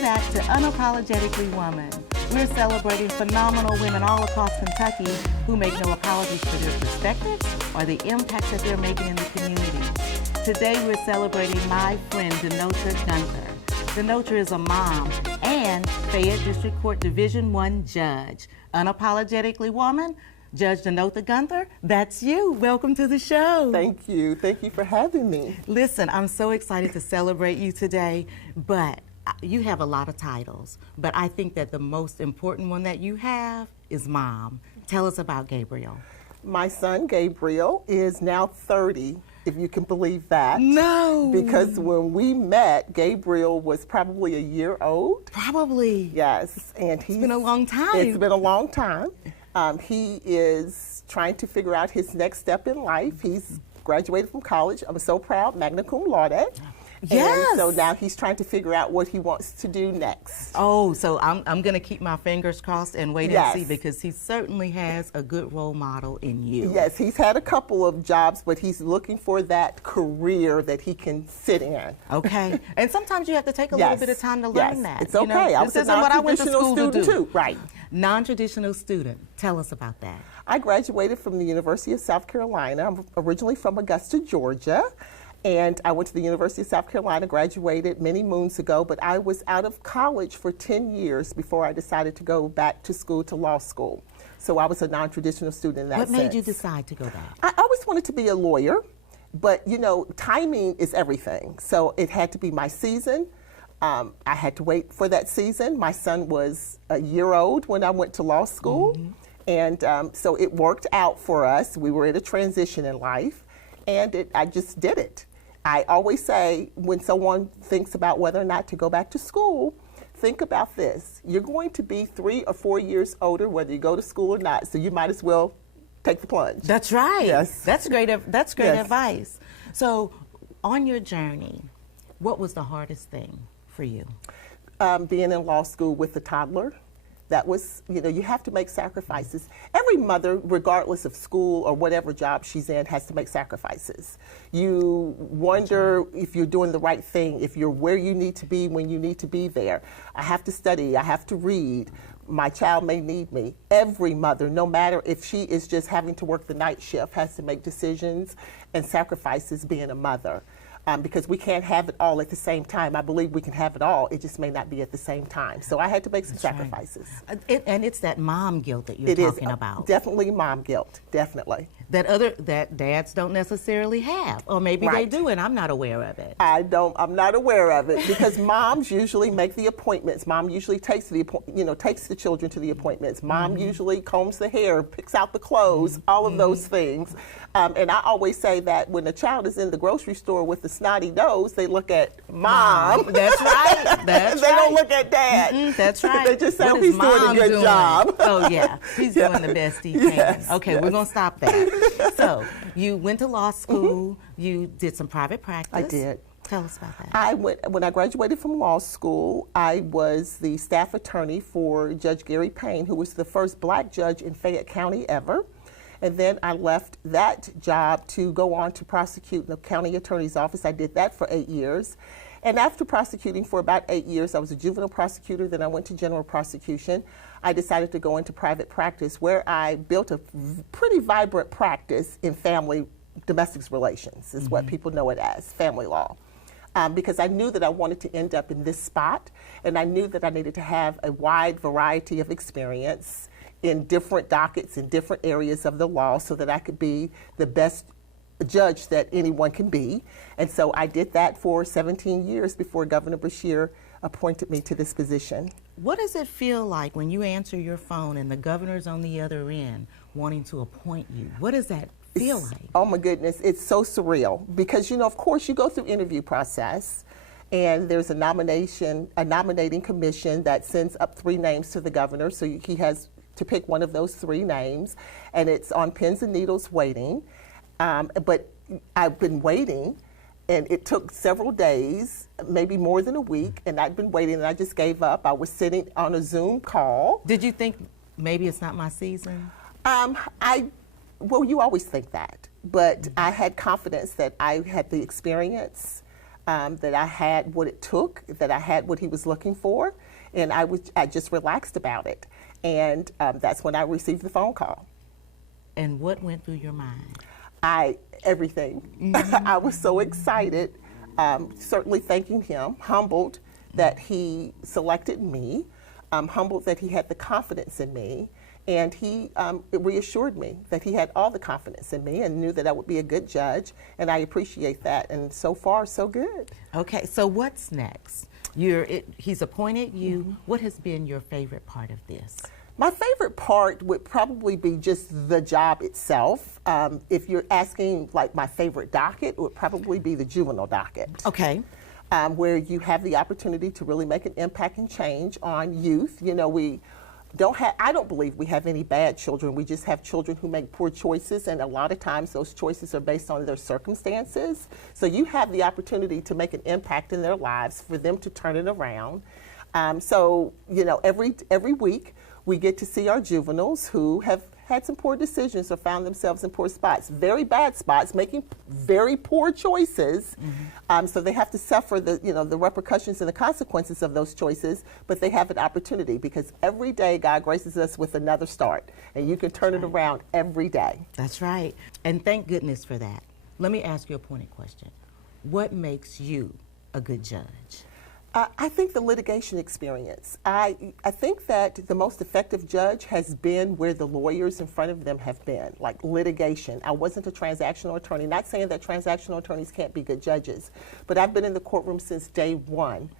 back to Unapologetically Woman. We're celebrating phenomenal women all across Kentucky who make no apologies for their perspectives or the impact that they're making in the community. Today we're celebrating my friend Denotra Gunther. Denotra is a mom and Fayette District Court Division I judge. Unapologetically Woman, Judge Denotra Gunther, that's you. Welcome to the show. Thank you. Thank you for having me. Listen, I'm so excited to celebrate you today, but you have a lot of titles, but I think that the most important one that you have is mom. Tell us about Gabriel. My son, Gabriel, is now 30, if you can believe that. No! Because when we met, Gabriel was probably a year old. Probably. Yes. And It's been a long time. It's been a long time. He is trying to figure out his next step in life. He's graduated from college. I'm so proud, magna cum laude. Yes. And so now he's trying to figure out what he wants to do next. Oh, so I'm going to keep my fingers crossed and wait Yes. and see, because he certainly has a good role model in you. Yes, he's had a couple of jobs, but he's looking for that career that he can sit in. Okay. And sometimes you have to take a little bit of time to learn that. It's okay. This isn't what I went to school to do. Too. Right. Non-traditional student. Tell us about that. I graduated from the University of South Carolina. I'm originally from Augusta, Georgia. And I went to the University of South Carolina, graduated many moons ago, but I was out of college for 10 years before I decided to go back to school, to law school. So I was a non-traditional student in that sense. What made you decide to go back? I always wanted to be a lawyer, but you know, timing is everything. So it had to be my season. I had to wait for that season. My son was a year old when I went to law school. And so it worked out for us. We were in a transition in life, and I just did it. I always say, when someone thinks about whether or not to go back to school, think about this. You're going to be 3 or 4 years older whether you go to school or not, so you might as well take the plunge. That's right. Yes. That's great Yes. advice. So on your journey, what was the hardest thing for you? Being in law school with a toddler. That was, you know, you have to make sacrifices. Every mother, regardless of school or whatever job she's in, has to make sacrifices. You wonder if you're doing the right thing, if you're where you need to be when you need to be there. I have to study, I have to read. My child may need me. Every mother, no matter if she is just having to work the night shift, has to make decisions and sacrifices being a mother. Because we can't have it all at the same time. I believe we can have it all, it just may not be at the same time. So I had to make some sacrifices. Right. And it's that mom guilt that you're talking about. Definitely mom guilt, definitely. That dads don't necessarily have, or maybe they Right. do, and I'm not aware of it. I'm not aware of it, because moms usually make the appointments. Mom usually takes the children to the appointments. Mom usually combs the hair, picks out the clothes, all of those things. And I always say that when a child is in the grocery store with the snotty nose, they look at mom. That's right. That's they right. don't look at dad. That's right. They just say, What oh, is he's doing a mom good doing? job. Oh, yeah. He's doing the best he can. Yes, Okay, yes. we're going to stop there. So you went to law school. You did some private practice. I did. Tell us about that. When I graduated from law school, I was the staff attorney for Judge Gary Payne, who was the first black judge in Fayette County ever. And then I left that job to go on to prosecute in the county attorney's office. I did that for 8 years. And after prosecuting for about 8 years, I was a juvenile prosecutor, then I went to general prosecution. I decided to go into private practice, where I built a pretty vibrant practice in family domestic relations, is what people know it as, family law. Because I knew that I wanted to end up in this spot, and I knew that I needed to have a wide variety of experience in different dockets, in different areas of the law, so that I could be the best judge that anyone can be. And so I did that for 17 years before Governor Beshear appointed me to this position. What does it feel like when you answer your phone and the governor's on the other end wanting to appoint you? What does that feel like? Oh my goodness, it's so surreal, because you know, of course, you go through interview process, and there's a nominating commission that sends up 3 names to the governor, so he has to pick one of those 3 names, and it's on pins and needles waiting. But I've been waiting, and it took several days, maybe more than a week, and I'd been waiting, and I just gave up. I was sitting on a Zoom call. Did you think maybe it's not my season? Well, you always think that, but I had confidence that I had the experience. that I had what it took, that I had what he was looking for, and I just relaxed about it. And that's when I received the phone call. And what went through your mind? Everything. I was so excited, certainly thanking him, humbled that he selected me, humbled that he had the confidence in me, and he reassured me that he had all the confidence in me and knew that I would be a good judge, and I appreciate that, and so far, so good. Okay, so what's next? He's appointed you. What has been your favorite part of this? My favorite part would probably be just the job itself. If you're asking like my favorite docket, it would probably be the juvenile docket. Okay. Where you have the opportunity to really make an impact and change on youth. You know, I don't believe we have any bad children. We just have children who make poor choices, and a lot of times those choices are based on their circumstances. So you have the opportunity to make an impact in their lives for them to turn it around. So, you know, every week we get to see our juveniles who have had some poor decisions or found themselves in poor spots, very bad spots, making very poor choices. So they have to suffer the repercussions and the consequences of those choices, but they have an opportunity because every day God graces us with another start, and you can turn it around every day. That's right, and thank goodness for that. Let me ask you a pointed question. What makes you a good judge? I think the litigation experience. I think that the most effective judge has been where the lawyers in front of them have been, like litigation. I wasn't a transactional attorney, not saying that transactional attorneys can't be good judges, but I've been in the courtroom since day one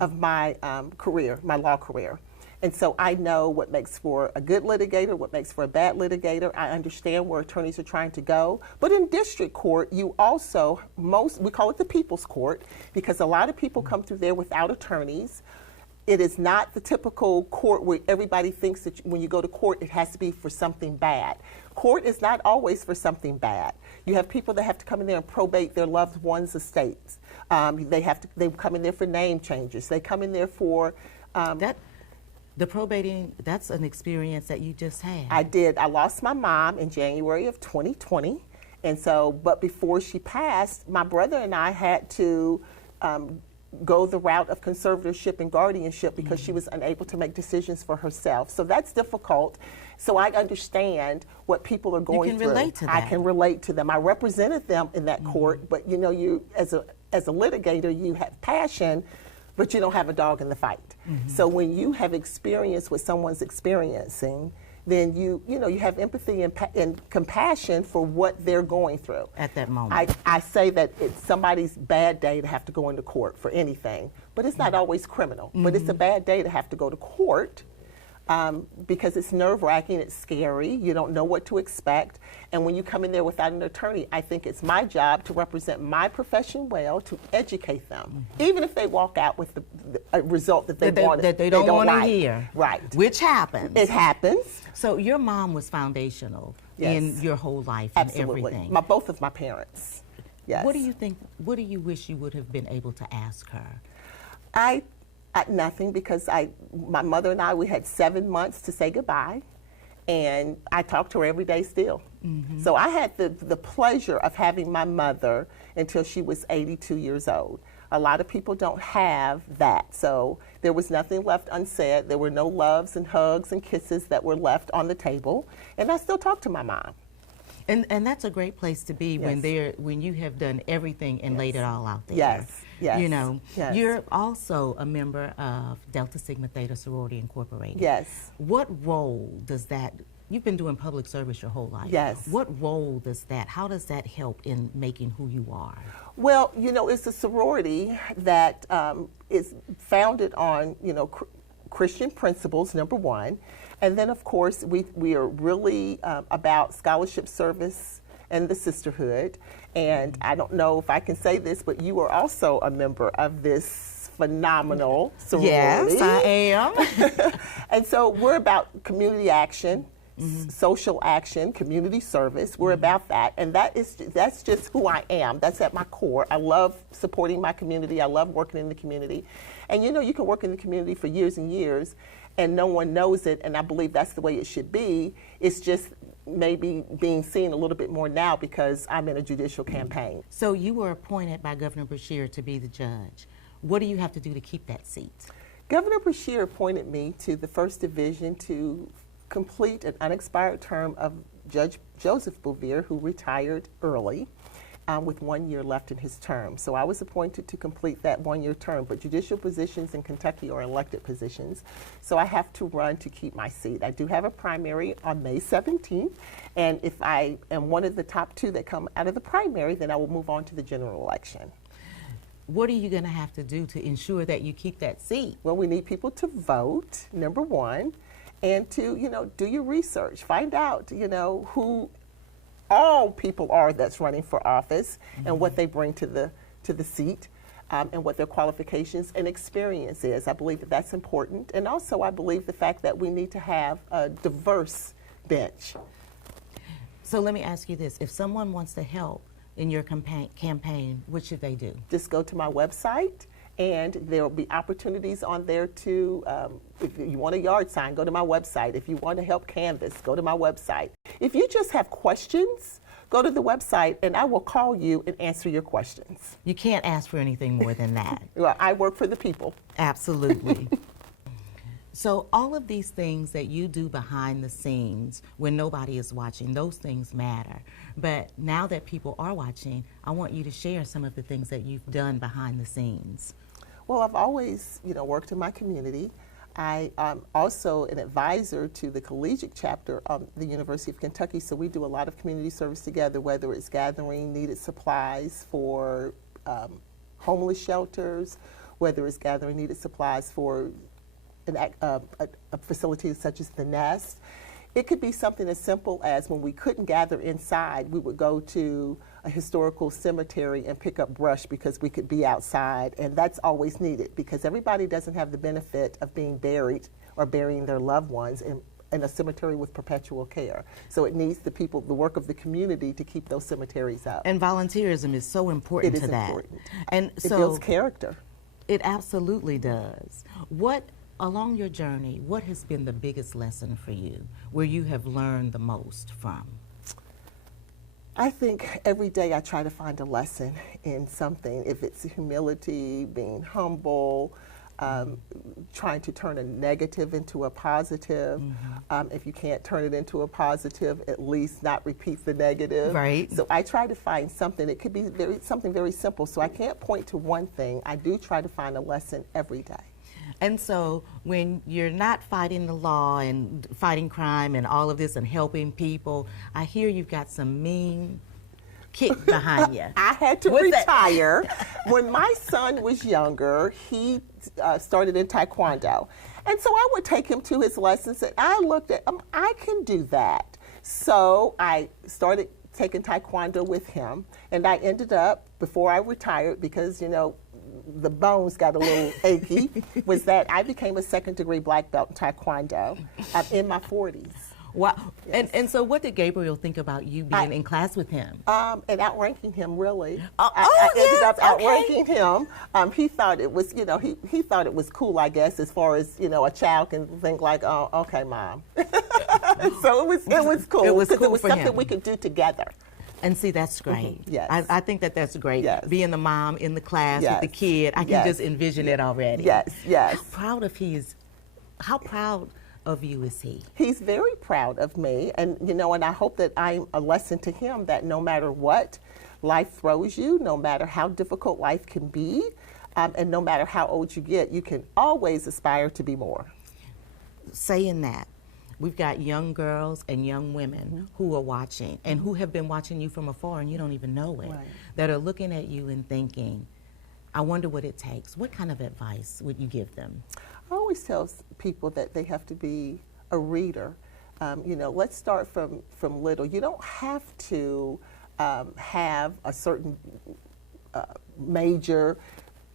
of my career, my law career. And so I know what makes for a good litigator, what makes for a bad litigator. I understand where attorneys are trying to go. But in district court, you also, we call it the people's court, because a lot of people come through there without attorneys. It is not the typical court where everybody thinks that when you go to court, it has to be for something bad. Court is not always for something bad. You have people that have to come in there and probate their loved ones' estates. They come in there for name changes. They come in there for The probating, that's an experience that you just had. I did. I lost my mom in January of 2020. And so, but before she passed, my brother and I had to go the route of conservatorship and guardianship because she was unable to make decisions for herself. So that's difficult. So I understand what people are going through. You can relate to that. I can relate to them. I represented them in that court, but you know, you as a litigator, you have passion, but you don't have a dog in the fight. So when you have experienced what someone's experiencing, then you have empathy and compassion for what they're going through. At that moment. I say that it's somebody's bad day to have to go into court for anything, but it's not always criminal. But it's a bad day to have to go to court because it's nerve-wracking, it's scary, you don't know what to expect. And when you come in there without an attorney, I think it's my job to represent my profession well, to educate them, even if they walk out with a result that they don't want to like. hear. Right. Which happens. It happens. So your mom was foundational in your whole life Absolutely. And everything. Both of my parents. Yes. What do you wish you would have been able to ask her? Nothing, because my mother and I, we had 7 months to say goodbye, and I talk to her every day still. So I had the pleasure of having my mother until she was 82 years old. A lot of people don't have that, so there was nothing left unsaid. There were no loves and hugs and kisses that were left on the table, and I still talk to my mom. And that's a great place to be when you have done everything and laid it all out there. Yes. You know, you're also a member of Delta Sigma Theta Sorority Incorporated. Yes. What role does that, you've been doing public service your whole life. Yes. What role does that, how does that help in making who you are? Well, you know, it's a sorority that is founded on, Christian principles, number one. And then, of course, we are really about scholarship service and the sisterhood. And I don't know if I can say this, but you are also a member of this phenomenal sorority. Yes, I am. And so we're about community action, social action, community service. We're about that. And that's just who I am. That's at my core. I love supporting my community. I love working in the community. And you can work in the community for years and years, and no one knows it, and I believe that's the way it should be. It's just maybe being seen a little bit more now because I'm in a judicial campaign. So you were appointed by Governor Beshear to be the judge. What do you have to do to keep that seat? Governor Beshear appointed me to the First Division to complete an unexpired term of Judge Joseph Bouvier, who retired early with 1 year left in his term. So I was appointed to complete that 1 year term, but judicial positions in Kentucky are elected positions. So I have to run to keep my seat. I do have a primary on May 17th, and if I am one of the top 2 that come out of the primary, then I will move on to the general election. What are you going to have to do to ensure that you keep that seat? Well, we need people to vote, number one, and to, do your research. Find out, who all people are that's running for office and what they bring to the seat and what their qualifications and experience is. I believe that that's important. And also I believe the fact that we need to have a diverse bench. So let me ask you this. If someone wants to help in your campaign, what should they do? Just go to my website, and there will be opportunities on there to, if you want a yard sign, go to my website. If you want to help canvass, go to my website. If you just have questions, go to the website, and I will call you and answer your questions. You can't ask for anything more than that. Well, I work for the people. Absolutely. So all of these things that you do behind the scenes when nobody is watching, those things matter. But now that people are watching, I want you to share some of the things that you've done behind the scenes. Well, I've always, worked in my community. I'm also an advisor to the collegiate chapter of the University of Kentucky, so we do a lot of community service together, whether it's gathering needed supplies for homeless shelters, whether it's gathering needed supplies for a facility such as the Nest. It could be something as simple as when we couldn't gather inside, we would go to a historical cemetery and pick up brush because we could be outside, and that's always needed because everybody doesn't have the benefit of being buried or burying their loved ones in a cemetery with perpetual care. So it needs the people, the work of the community to keep those cemeteries up. And volunteerism is so important to that. It is important. And it builds character. It absolutely does. Along your journey, what has been the biggest lesson for you, where you have learned the most from? I think every day I try to find a lesson in something. If it's humility, being humble, trying to turn a negative into a positive. If you can't turn it into a positive, at least not repeat the negative. Right. So I try to find something. It could be something very simple. So I can't point to one thing. I do try to find a lesson every day. And so when you're not fighting the law and fighting crime and all of this and helping people, I hear you've got some mean kick behind you. I had to retire. When my son was younger, he started in Taekwondo. And so I would take him to his lessons, and I looked at him, I can do that. So I started taking Taekwondo with him, and I ended up, before I retired, because, the bones got a little achy, was that I became a second-degree black belt in Taekwondo in my 40s. Wow. Yes. And so what did Gabriel think about you being in class with him? And outranking him, really. I ended up outranking him. He thought it was, he thought it was cool, I guess, as far as, a child can think like, oh, okay, Mom. So it was cool. It was cool it was for something him. we could do together. And see, that's great. Yes. I think that's great. Yes. Being the mom in the class Yes. with the kid, I can just envision it already. Yes, yes. How proud of you is he? He's very proud of me, and and I hope that I'm a lesson to him that no matter what life throws you, no matter how difficult life can be, and no matter how old you get, you can always aspire to be more. Saying that, we've got young girls and young women who are watching and who have been watching you from afar and you don't even know it, that are looking at you and thinking, I wonder what it takes. What kind of advice would you give them? I always tell people that they have to be a reader. Let's start from little. You don't have to have a certain major.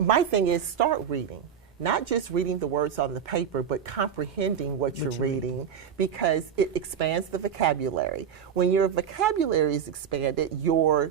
My thing is start reading. Not just reading the words on the paper, but comprehending what you're reading, because it expands the vocabulary. When your vocabulary is expanded, your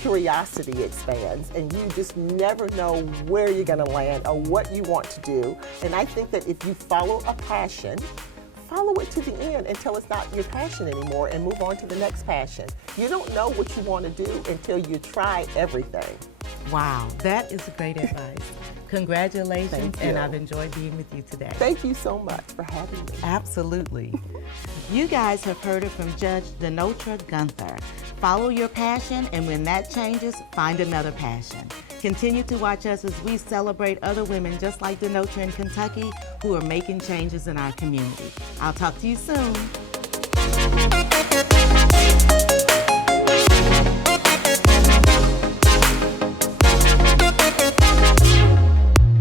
curiosity expands, and you just never know where you're going to land or what you want to do. And I think that if you follow a passion, follow it to the end until it's not your passion anymore and move on to the next passion. You don't know what you want to do until you try everything. Wow, that is great advice. Congratulations, Thank you. and I've enjoyed being with you today. Thank you so much for having me. Absolutely. You guys have heard it from Judge Denotra Gunther. Follow your passion, and when that changes, find another passion. Continue to watch us as we celebrate other women just like Denotra in Kentucky who are making changes in our community. I'll talk to you soon.